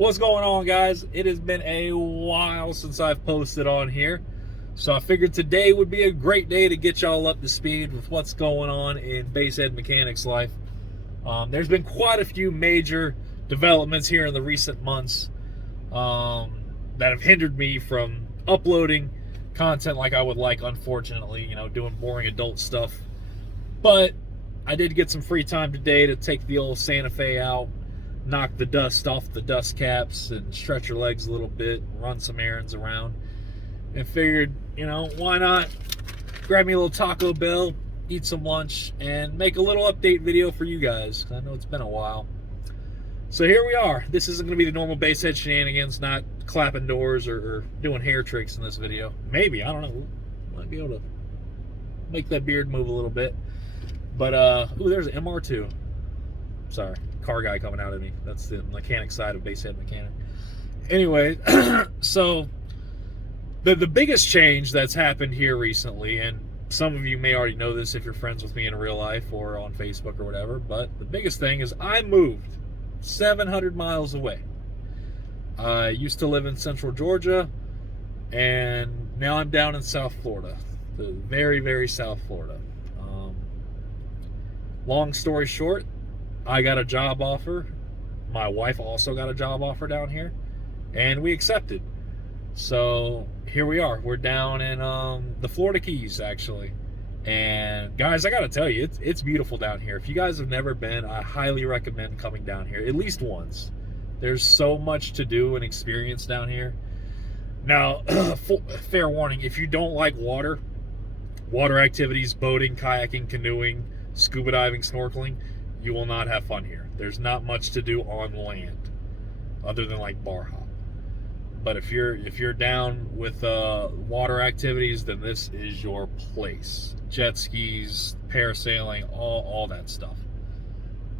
What's going on, guys? It has been a while since I've posted on here, so I figured today would be a great day to get y'all up to speed with what's going on in Basehead Mechanics life. There's been quite a few major developments here in the recent months that have hindered me from uploading content like I would like, unfortunately, doing boring adult stuff. But I did get some free time today to take the old Santa Fe out, knock the dust off the dust caps, and stretch your legs a little bit, run some errands around, and figured, why not grab me a little Taco Bell, eat some lunch, and make a little update video for you guys. I know it's been a while. So here we are. This isn't going to be the normal Basehead shenanigans, not clapping doors or doing hair tricks in this video. Maybe, I don't know. Might be able to make that beard move a little bit. But, ooh, there's an MR2. Sorry, car guy coming out of me. That's the mechanic side of Basehead Mechanic. Anyway, so the biggest change that's happened here recently, and some of you may already know this if you're friends with me in real life or on Facebook or whatever, but the biggest thing is I moved 700 miles away. I used to live in Central Georgia, and now I'm down in South Florida, the very, very South Florida. Long story short, I got a job offer. My wife also got a job offer down here, and we accepted. So here we are. We're down in the Florida Keys, actually. And guys, I gotta tell you, it's beautiful down here. If you guys have never been, I highly recommend coming down here at least once. There's so much to do and experience down here. Now, fair warning, if you don't like water activities, boating, kayaking, canoeing, scuba diving, snorkeling, you will not have fun here. There's not much to do on land other than like bar hop. But if you're down with water activities, then this is your place. Jet skis, parasailing, all that stuff.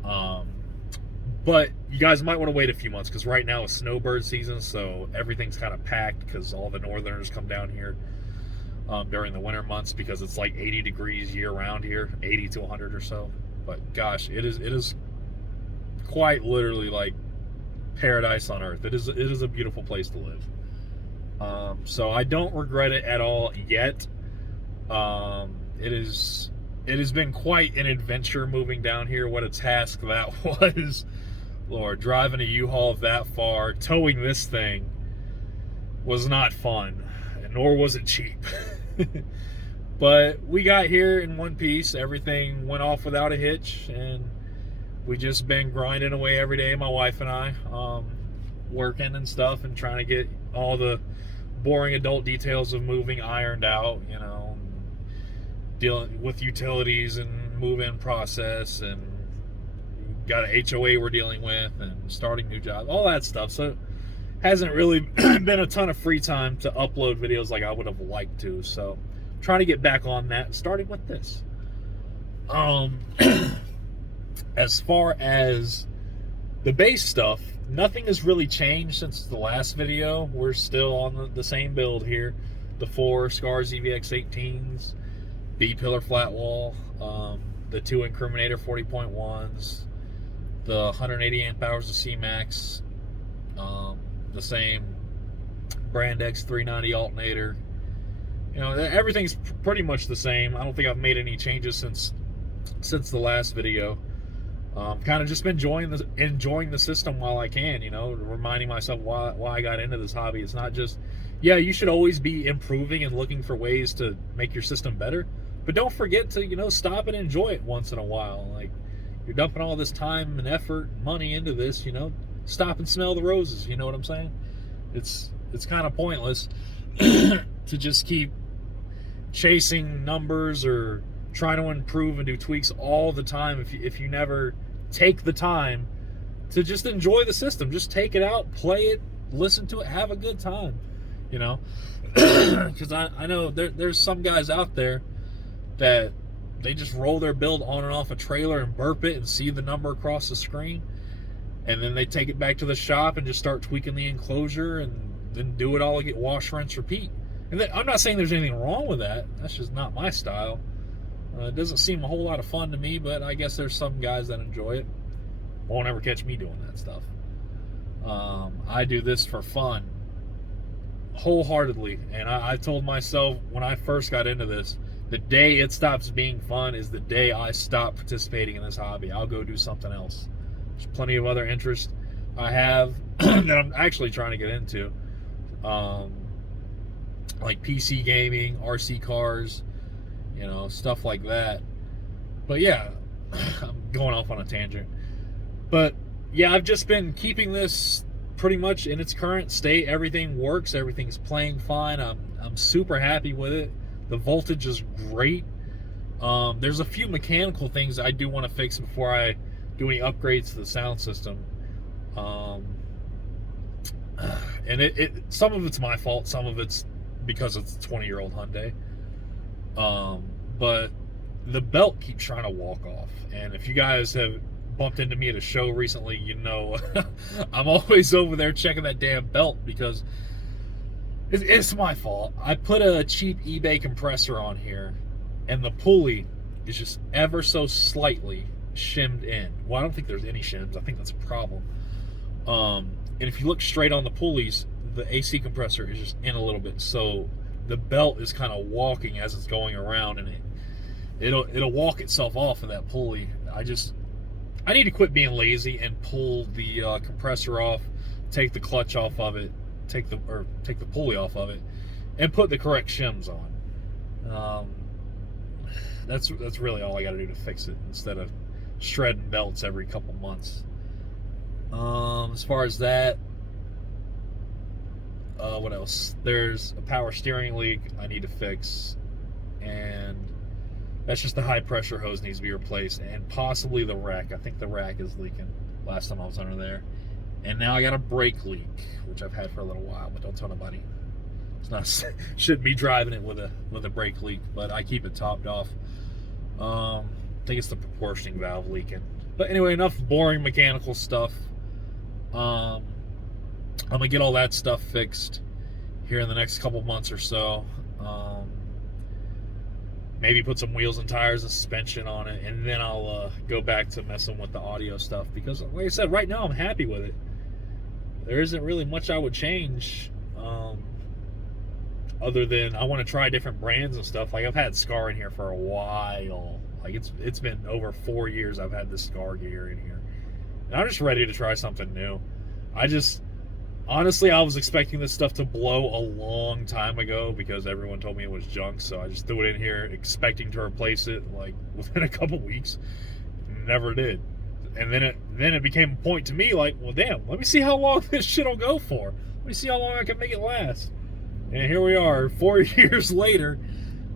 But you guys might want to wait a few months, because right now is snowbird season, so everything's kind of packed because all the northerners come down here during the winter months, because it's like 80 degrees year round here, 80 to 100 or so. But gosh, it is quite literally like paradise on earth. It is a beautiful place to live. So I don't regret it at all yet. It has been quite an adventure moving down here. What a task that was. Lord, driving a U-Haul that far, towing this thing was not fun, nor was it cheap. But we got here in one piece. Everything went off without a hitch, and we just been grinding away every day, my wife and I, working and stuff, and trying to get all the boring adult details of moving ironed out, dealing with utilities and move-in process, and got an HOA we're dealing with, and starting new jobs, all that stuff. So hasn't really been a ton of free time to upload videos like I would have liked to. So trying to get back on that, starting with this. As far as the base stuff, nothing has really changed since the last video. We're still on the same build here. The 4 Scars EVX 18s, B-pillar flat wall, the 2 Incriminator 40.1s, the 180 amp hours of C-Max, the same Brand X 390 alternator. Everything's pretty much the same. I don't think I've made any changes since the last video. Kind of just been enjoying the system while I can, reminding myself why I got into this hobby. It's not just, yeah, you should always be improving and looking for ways to make your system better, but don't forget to, stop and enjoy it once in a while. Like, you're dumping all this time and effort and money into this, stop and smell the roses, you know what I'm saying? It's kind of pointless to just keep chasing numbers or trying to improve and do tweaks all the time if you never take the time to just enjoy the system. Just take it out, play it, listen to it, have a good time, because I know there's some guys out there that they just roll their build on and off a trailer and burp it and see the number across the screen, and then they take it back to the shop and just start tweaking the enclosure, and then do it all again, wash, rinse, repeat. And I'm not saying there's anything wrong with that. That's just not my style. It doesn't seem a whole lot of fun to me, but I guess there's some guys that enjoy it. Won't ever catch me doing that stuff. I do this for fun, wholeheartedly. And I told myself when I first got into this, the day it stops being fun is the day I stop participating in this hobby. I'll go do something else. There's plenty of other interests I have that I'm actually trying to get into, like PC gaming, RC cars, stuff like that. But yeah, I'm going off on a tangent. But yeah, I've just been keeping this pretty much in its current state. Everything works. Everything's playing fine. I'm super happy with it. The voltage is great. There's a few mechanical things I do want to fix before I do any upgrades to the sound system. And some of it's my fault. Some of it's because it's a 20-year-old Hyundai. But the belt keeps trying to walk off. And if you guys have bumped into me at a show recently, I'm always over there checking that damn belt because it's my fault. I put a cheap eBay compressor on here, and the pulley is just ever so slightly shimmed in. Well, I don't think there's any shims. I think that's a problem. And if you look straight on the pulleys, the AC compressor is just in a little bit. So the belt is kind of walking as it's going around, and it'll walk itself off of that pulley. I need to quit being lazy and pull the compressor off, take the clutch off of it, take the pulley off of it, and put the correct shims on. That's really all I got to do to fix it, instead of shredding belts every couple months. As far as that, what else? There's a power steering leak I need to fix, and that's just the high pressure hose needs to be replaced, and possibly the rack. I think the rack is leaking last time I was under there. And now I got a brake leak, which I've had for a little while, but don't tell nobody. It's not, shouldn't be driving it with a brake leak, but I keep it topped off. I think it's the proportioning valve leaking. But anyway, enough boring mechanical stuff. I'm gonna get all that stuff fixed here in the next couple months or so. Maybe put some wheels and tires and suspension on it, and then I'll go back to messing with the audio stuff, because like I said, right now I'm happy with it. There isn't really much I would change, other than I want to try different brands and stuff. Like, I've had Scar in here for a while. Like, it's been over 4 years I've had this Scar gear in here, and I'm just ready to try something new. Honestly, I was expecting this stuff to blow a long time ago because everyone told me it was junk, so I just threw it in here expecting to replace it like within a couple weeks. Never did. And then it became a point to me like, well, damn, let me see how long this shit will go for. Let me see how long I can make it last. And here we are, 4 years later,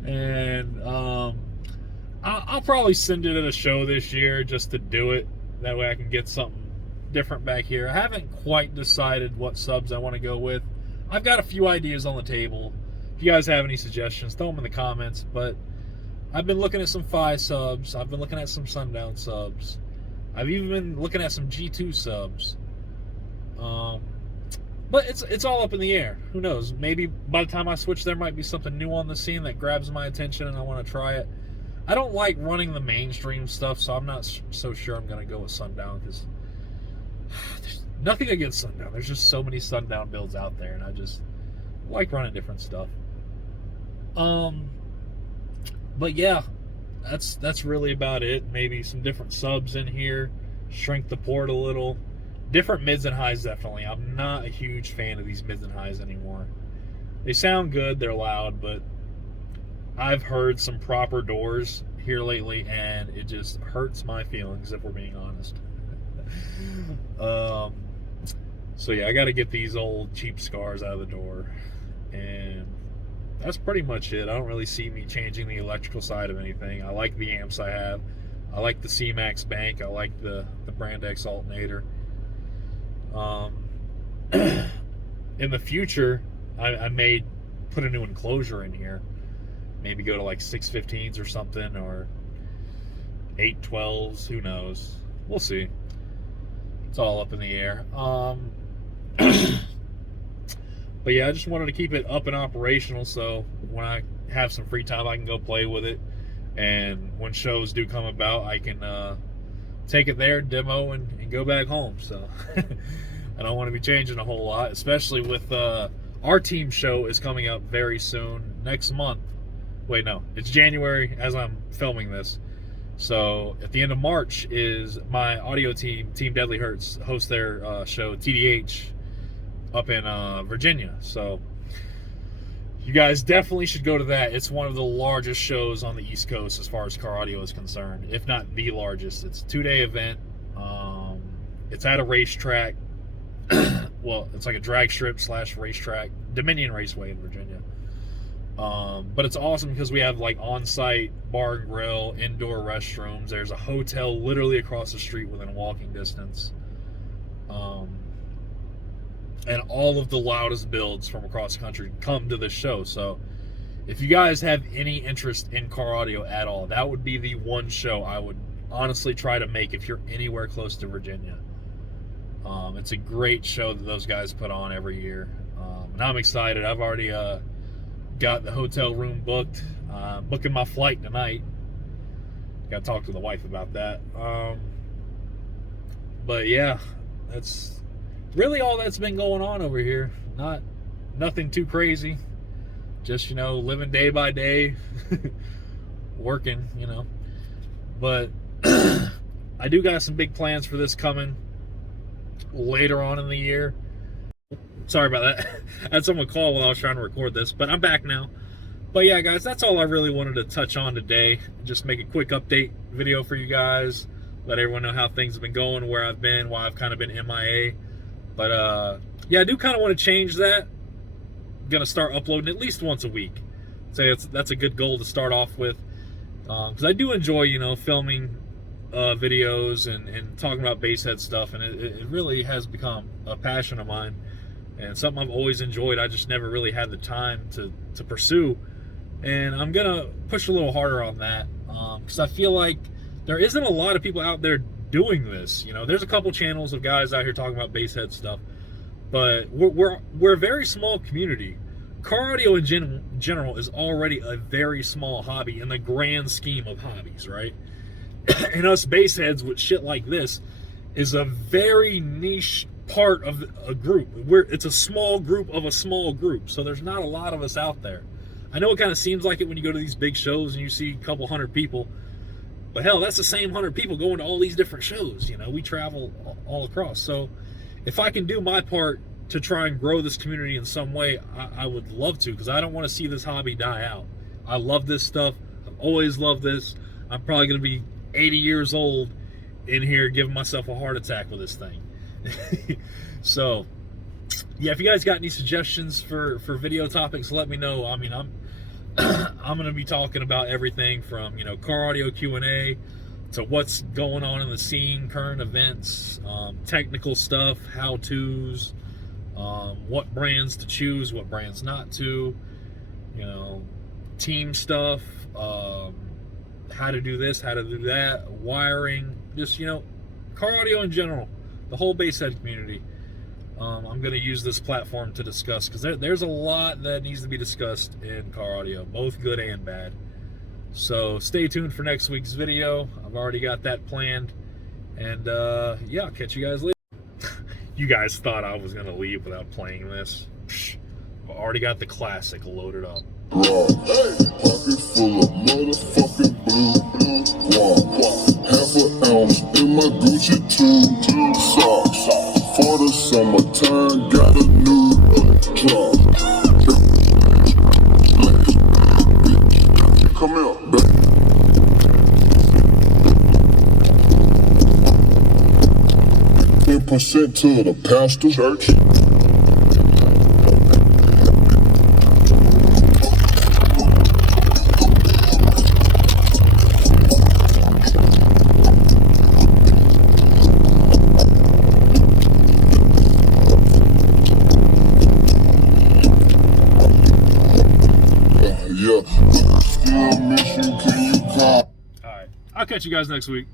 and I'll probably send it at a show this year just to do it. That way I can get something different back here. I haven't quite decided what subs I want to go with. I've got a few ideas on the table. If you guys have any suggestions, throw them in the comments. But I've been looking at some Phi subs. I've been looking at some Sundown subs. I've even been looking at some G2 subs. But it's all up in the air. Who knows? Maybe by the time I switch, there might be something new on the scene that grabs my attention and I want to try it. I don't like running the mainstream stuff, so I'm not so sure I'm going to go with Sundown, because there's nothing against Sundown. There's just so many Sundown builds out there, and I just like running different stuff. But yeah, that's really about it. Maybe some different subs in here, shrink the port a little. Different mids and highs, definitely. I'm not a huge fan of these mids and highs anymore. They sound good, they're loud, but I've heard some proper doors here lately, and it just hurts my feelings, if we're being honest. So yeah, I got to get these old cheap Scars out of the door, and that's pretty much it. I don't really see me changing the electrical side of anything. I like the amps I have. I like the C-Max bank. I like the Brand X alternator. In the future, I may put a new enclosure in here. Maybe go to like 615s or something, or 812s. Who knows? We'll see. It's all up in the air. But yeah, I just wanted to keep it up and operational, so when I have some free time, I can go play with it. And when shows do come about, I can take it there, demo, and go back home. So I don't want to be changing a whole lot, especially with our team show is coming up very soon, next month. Wait, no, it's January as I'm filming this. So at the end of March is my audio team, Team Deadly Hurts, host their show, TDH, up in Virginia. So you guys definitely should go to that. It's one of the largest shows on the East Coast as far as car audio is concerned, if not the largest. It's a 2-day event. It's at a racetrack. Well, it's like a drag strip / racetrack, Dominion Raceway in Virginia. But it's awesome because we have like on-site bar and grill, indoor restrooms. There's a hotel literally across the street within walking distance. And all of the loudest builds from across the country come to this show. So if you guys have any interest in car audio at all, that would be the one show I would honestly try to make if you're anywhere close to Virginia. It's a great show that those guys put on every year. And I'm excited. I've already got the hotel room booked. Booking my flight tonight. Got to talk to the wife about that. But yeah, that's really all that's been going on over here. Nothing too crazy. Just, you know, living day by day. Working, you know. But I do got some big plans for this coming later on in the year. Sorry about that. I had someone call while I was trying to record this, but I'm back now. But yeah, guys, that's all I really wanted to touch on today. Just make a quick update video for you guys. Let everyone know how things have been going, where I've been, why I've kind of been MIA. But yeah, I do kind of want to change that. I'm going to start uploading at least once a week. So that's a good goal to start off with. Because I do enjoy, you know, filming videos and talking about basshead stuff, and it really has become a passion of mine and something I've always enjoyed. I just never really had the time to pursue, and I'm gonna push a little harder on that because I feel like there isn't a lot of people out there doing this. You know, there's a couple channels of guys out here talking about basshead stuff, but we're a very small community. Car audio in general is already a very small hobby in the grand scheme of hobbies, right? And us bassheads with shit like this is a very niche part of a group. It's a small group of a small group, so there's not a lot of us out there. I know it kind of seems like it when you go to these big shows and you see a couple hundred people, but hell, that's the same 100 people going to all these different shows. You know, we travel all across. So if I can do my part to try and grow this community in some way, I would love to, because I don't want to see this hobby die out. I love this stuff. I've always loved this. I'm probably going to be 80 years old in here giving myself a heart attack with this thing. So yeah, if you guys got any suggestions for video topics, let me know. I mean, I'm going to be talking about everything from, you know, car audio Q&A to what's going on in the scene, current events, technical stuff, how-tos, what brands to choose, what brands not to, you know, team stuff, how to do this, how to do that, wiring, just, you know, car audio in general, the whole basshead community. I'm going to use this platform to discuss, because there's a lot that needs to be discussed in car audio, both good and bad. So stay tuned for next week's video. I've already got that planned. And yeah, I'll catch you guys later. You guys thought I was going to leave without playing this. Psh, I've already got the classic loaded up. Hey, pocket full of motherfucking blue guap. Half an ounce in my Gucci tube socks. For the summertime, got a new drop. Come here, baby. 10% to the pastor church. Alright, I'll catch you guys next week.